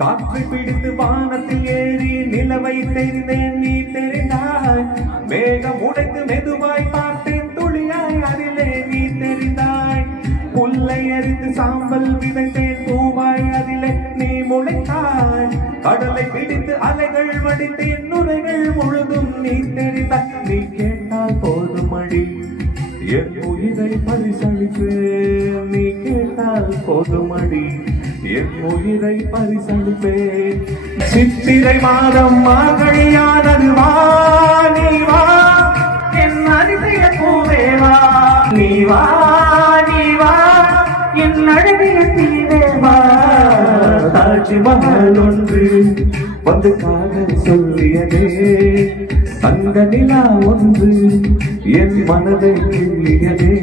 காற்றை பிடித்து வானத்தில் ஏறி நிலவை தெரிந்தேன் நீ தெரிந்தாய். மேகம் உடைத்து மெதுவாய் பார்த்தேன் துளியாய் அதிலே நீ தெரிந்தாய். புல்லை அறிந்து சாம்பல் விதைத்தேன் பூவாய் அதிலே நீ முளைத்தாய். கடலை பிடித்து அலைகள் வடித்தேன் நுரைகள் முழுதும் நீ தெரிந்தாய். நீ கேட்டால் போதும் அடி என் உயிரை பரிசளிப்பேன். நீ கேட்டால் போதும் அடி என் உயிரை பரிசளிப்பேன். சித்திரை மாதம் மார்கழியானது வா நீ வா என் அதிசய பூவேவா. நீ வா நீ வா என் அழகிய தீவேவா. தாஜ்மஹல் ஒன்று வந்து காதல் சொல்லியதே. தங்க நிலா ஒன்று என் மனதை கிள்ளியதே.